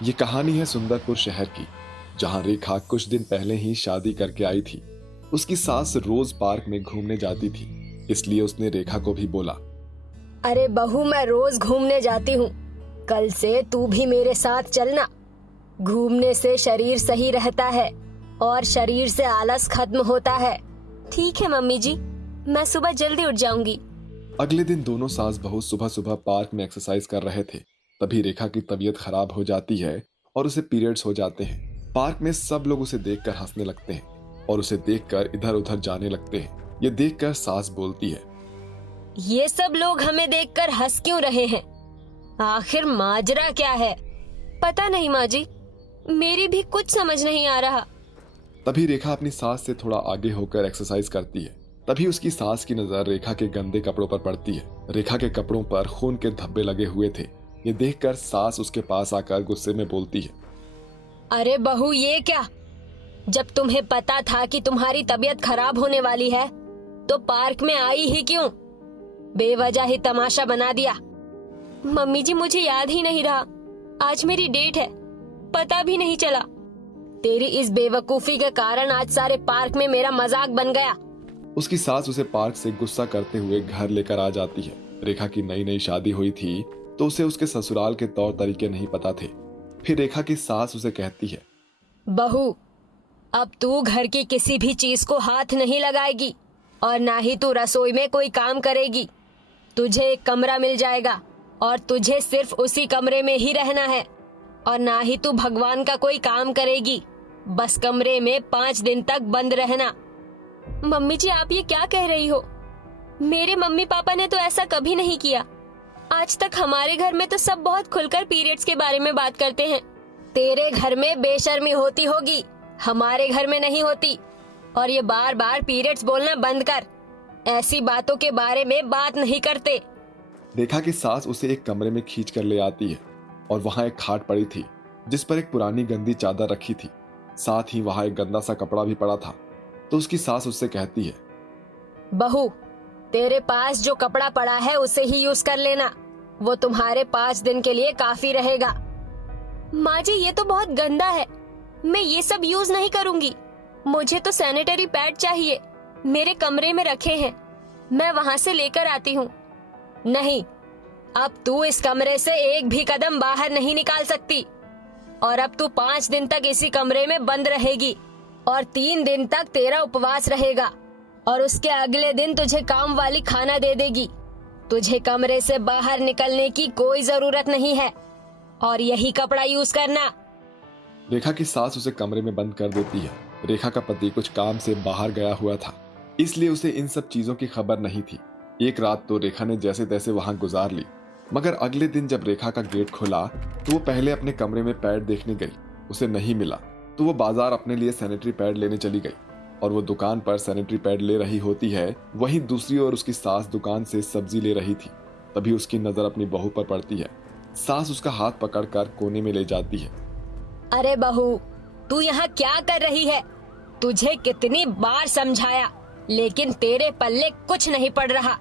ये कहानी है सुंदरपुर शहर की, जहां रेखा कुछ दिन पहले ही शादी करके आई थी। उसकी सास रोज पार्क में घूमने जाती थी, इसलिए उसने रेखा को भी बोला, अरे बहू, मैं रोज घूमने जाती हूँ, कल से तू भी मेरे साथ चलना। घूमने से शरीर सही रहता है और शरीर से आलस खत्म होता है। ठीक है मम्मी जी, मैं सुबह जल्दी उठ जाऊंगी। अगले दिन दोनों सास बहू सुबह सुबह पार्क में एक्सरसाइज कर रहे थे। तभी रेखा की तबीयत खराब हो जाती है और उसे पीरियड्स हो जाते हैं। पार्क में सब लोग उसे देखकर हंसने लगते हैं और उसे देखकर इधर उधर जाने लगते हैं। ये देखकर सास बोलती है, ये सब लोग हमें देखकर हंस क्यों रहे हैं? आखिर माजरा क्या है? पता नहीं माँ जी, मेरी भी कुछ समझ नहीं आ रहा। तभी रेखा अपनी सास से थोड़ा आगे होकर एक्सरसाइज करती है। तभी उसकी सास की नजर रेखा के गंदे कपड़ों पर पड़ती है। रेखा के कपड़ों पर खून के धब्बे लगे हुए थे। ये देखकर सास उसके पास आकर गुस्से में बोलती है, अरे बहू, ये क्या? जब तुम्हें पता था कि तुम्हारी तबीयत खराब होने वाली है तो पार्क में आई ही क्यों? बेवजह ही तमाशा बना दिया। मम्मी जी, मुझे याद ही नहीं रहा, आज मेरी डेट है, पता भी नहीं चला। तेरी इस बेवकूफी के कारण आज सारे पार्क में मेरा मजाक बन गया। उसकी सास उसे पार्क से गुस्सा करते हुए घर लेकर आ जाती है। रेखा की नई नई शादी हुई थी तो उसे उसके ससुराल के तौर तरीके नहीं पता थे। फिर रेखा की सास उसे कहती है, बहू, अब तू घर की किसी भी चीज को हाथ नहीं लगाएगी और ना ही तू रसोई में कोई काम करेगी। तुझे एक कमरा मिल जाएगा और तुझे सिर्फ उसी कमरे में ही रहना है, और ना ही तू भगवान का कोई काम करेगी। बस कमरे में 5 दिन तक बंद रहना। मम्मी जी, आप ये क्या कह रही हो? मेरे मम्मी पापा ने तो ऐसा कभी नहीं किया। आज तक हमारे घर में तो सब बहुत खुलकर पीरियड्स के बारे में बात करते हैं। तेरे घर में बेशर्मी होती होगी, हमारे घर में नहीं होती। और ये बार बार पीरियड्स बोलना बंद कर। ऐसी बातों के बारे में बात नहीं करते। रेखा की सास उसे एक कमरे में खींच कर ले आती है और वहां एक खाट पड़ी थी जिस पर एक पुरानी गंदी चादर रखी थी। साथ ही वहां एक गंदा सा कपड़ा भी पड़ा था। तो उसकी सास उससे कहती है, बहू, तेरे पास जो कपड़ा पड़ा है उसे ही यूज कर लेना, वो तुम्हारे 5 दिन के लिए काफी रहेगा। माँ जी, ये तो बहुत गंदा है, मैं ये सब यूज नहीं करूंगी। मुझे तो सैनिटरी पैड चाहिए, मेरे कमरे में रखे हैं, मैं वहां से लेकर आती हूँ। नहीं, अब तू इस कमरे से एक भी कदम बाहर नहीं निकाल सकती, और अब तू 5 दिन तक इसी कमरे में बंद रहेगी, और 3 दिन तक तेरा उपवास रहेगा, और उसके अगले दिन तुझे काम वाली खाना दे देगी। तुझे कमरे से बाहर निकलने की कोई जरूरत नहीं है, और यही कपड़ा यूज करना। रेखा की सास उसे कमरे में बंद कर देती है। रेखा का पति कुछ काम से बाहर गया हुआ था, इसलिए उसे इन सब चीजों की खबर नहीं थी। एक रात तो रेखा ने जैसे तैसे वहां गुजार ली, मगर अगले दिन जब रेखा का गेट खुला तो वो पहले अपने कमरे में पैड देखने गई। उसे नहीं मिला तो वो बाजार अपने लिए सैनिटरी पैड लेने चली गई, और वो दुकान पर सैनिटरी पैड ले रही होती है, वहीं दूसरी ओर उसकी सास दुकान से सब्जी ले रही थी। तभी उसकी नजर अपनी बहू पर पड़ती है। सास उसका हाथ पकड़कर कोने में ले जाती है। अरे बहू, तू यहाँ क्या कर रही है? तुझे कितनी बार समझाया, लेकिन तेरे पल्ले कुछ नहीं पड़ रहा।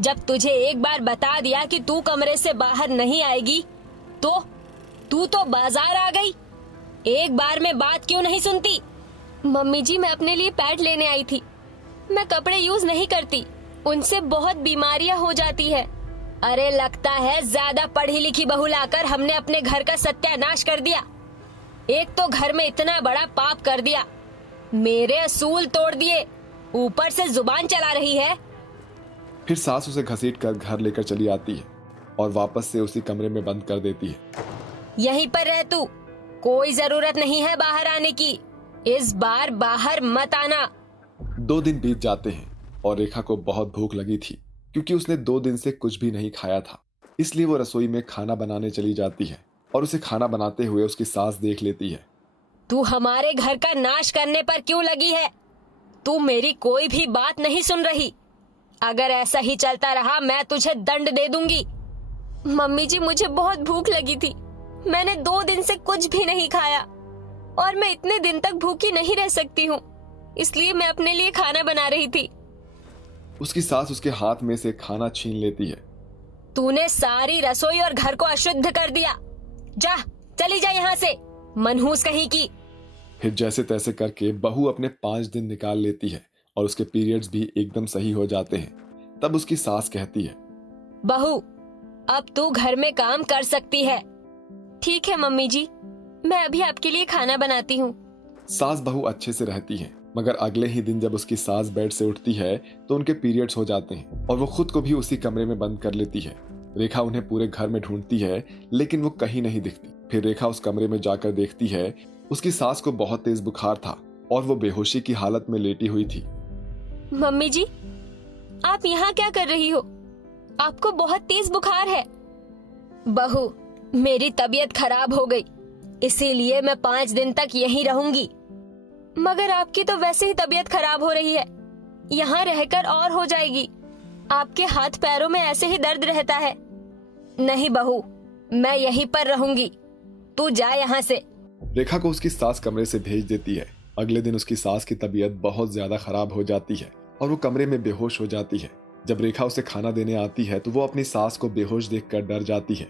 जब तुझे एक बार बता दिया कि तू कमरे से बाहर नहीं आएगी तो तू तो बाजार आ गई। एक बार में बात क्यों नहीं सुनती? मम्मी जी, मैं अपने लिए पैड लेने आई थी, मैं कपड़े यूज नहीं करती, उनसे बहुत बीमारियां हो जाती है। अरे लगता है ज्यादा पढ़ी लिखी बहू लाकर हमने अपने घर का सत्यानाश कर दिया। एक तो घर में इतना बड़ा पाप कर दिया, मेरे असूल तोड़ दिए, ऊपर से जुबान चला रही है। फिर सास उसे घसीट कर घर लेकर चली आती है और वापस से उसी कमरे में बंद कर देती है। यहीं पर रह तू, कोई जरूरत नहीं है बाहर आने की, इस बार बाहर मत आना। 2 दिन बीत जाते हैं और रेखा को बहुत भूख लगी थी, क्योंकि उसने 2 दिन से कुछ भी नहीं खाया था। इसलिए वो रसोई में खाना बनाने चली जाती है और उसे खाना बनाते हुए उसकी सास देख लेती है। तू हमारे घर का नाश करने पर क्यों लगी है? तू मेरी कोई भी बात नहीं सुन रही। अगर ऐसा ही चलता रहा मैं तुझे दंड दे दूंगी। मम्मी जी, मुझे बहुत भूख लगी थी, मैंने 2 दिन से कुछ भी नहीं खाया, और मैं इतने दिन तक भूखी नहीं रह सकती हूँ, इसलिए मैं अपने लिए खाना बना रही थी। उसकी सास उसके हाथ में से खाना छीन लेती है। तूने सारी रसोई और घर को अशुद्ध कर दिया। जा, चली जा यहाँ से, मनहूस कहीं की। फिर जैसे तैसे करके बहू अपने 5 दिन निकाल लेती है और उसके पीरियड्स भी एकदम सही हो जाते हैं। तब उसकी सास कहती है, बहू अब तू घर में काम कर सकती है। ठीक है मम्मी जी, मैं अभी आपके लिए खाना बनाती हूँ। सास बहू अच्छे से रहती है, मगर अगले ही दिन जब उसकी सास बेड से उठती है तो उनके पीरियड्स हो जाते हैं और वो खुद को भी उसी कमरे में बंद कर लेती है। रेखा उन्हें पूरे घर में ढूंढती है, लेकिन वो कहीं नहीं दिखती। फिर रेखा उस कमरे में जाकर देखती है, उसकी सास को बहुत तेज बुखार था और वो बेहोशी की हालत में लेटी हुई थी। मम्मी जी, आप यहाँ क्या कर रही हो? आपको बहुत तेज बुखार है। बहू, मेरी तबीयत खराब हो गई, इसीलिए मैं 5 दिन तक यहीं रहूंगी। मगर आपकी तो वैसे ही तबीयत खराब हो रही है, यहाँ रहकर और हो जाएगी। आपके हाथ पैरों में ऐसे ही दर्द रहता है। नहीं बहू, मैं यहीं पर रहूंगी, तू जा यहाँ से। रेखा को उसकी सास कमरे से भेज देती है। अगले दिन उसकी सास की तबीयत बहुत ज्यादा खराब हो जाती है और वो कमरे में बेहोश हो जाती है। जब रेखा उसे खाना देने आती है तो वो अपनी सास को बेहोश देखकर डर जाती है।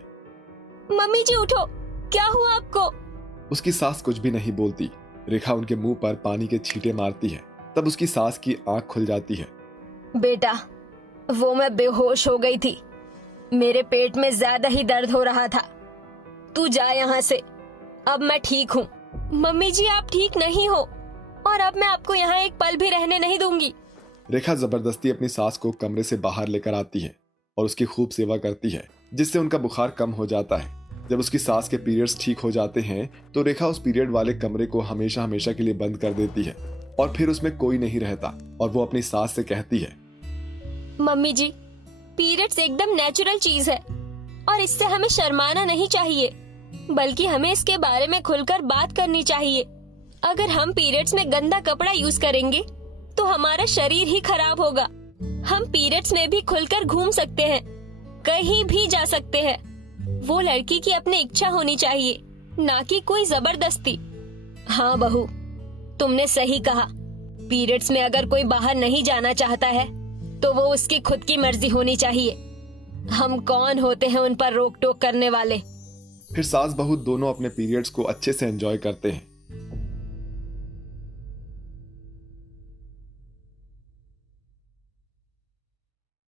मम्मी जी उठो, क्या हुआ आपको? उसकी सास कुछ भी नहीं बोलती। रेखा उनके मुंह पर पानी के छींटे मारती है। तब उसकी सास की आंख खुल जाती है। बेटा, वो मैं बेहोश हो गई थी, मेरे पेट में ज्यादा ही दर्द हो रहा था। तू जा यहाँ से, अब मैं ठीक हूँ। मम्मी जी आप ठीक नहीं हो और अब मैं आपको यहाँ एक पल भी रहने नहीं दूंगी। रेखा जबरदस्ती अपनी सास को कमरे से बाहर लेकर आती है और उसकी खूब सेवा करती है, जिससे उनका बुखार कम हो जाता है। जब उसकी सास के पीरियड्स ठीक हो जाते हैं तो रेखा उस पीरियड वाले कमरे को हमेशा हमेशा के लिए बंद कर देती है और फिर उसमें कोई नहीं रहता और वो अपनी सास से कहती है, मम्मी जी, पीरियड्स एकदम नेचुरल चीज है और इससे हमें शर्माना नहीं चाहिए, बल्कि हमें इसके बारे में खुलकर बात करनी चाहिए। अगर हम पीरियड्स में गंदा कपड़ा यूज करेंगे तो हमारा शरीर ही खराब होगा। हम पीरियड्स में भी खुलकर घूम सकते हैं, कहीं भी जा सकते हैं। वो लड़की की अपनी इच्छा होनी चाहिए, ना कि कोई जबरदस्ती। हाँ बहू, तुमने सही कहा। पीरियड्स में अगर कोई बाहर नहीं जाना चाहता है तो वो उसकी खुद की मर्जी होनी चाहिए। हम कौन होते हैं उन पर रोक टोक करने वाले। फिर सास बहू दोनों अपने पीरियड्स को अच्छे से एंजॉय करते हैं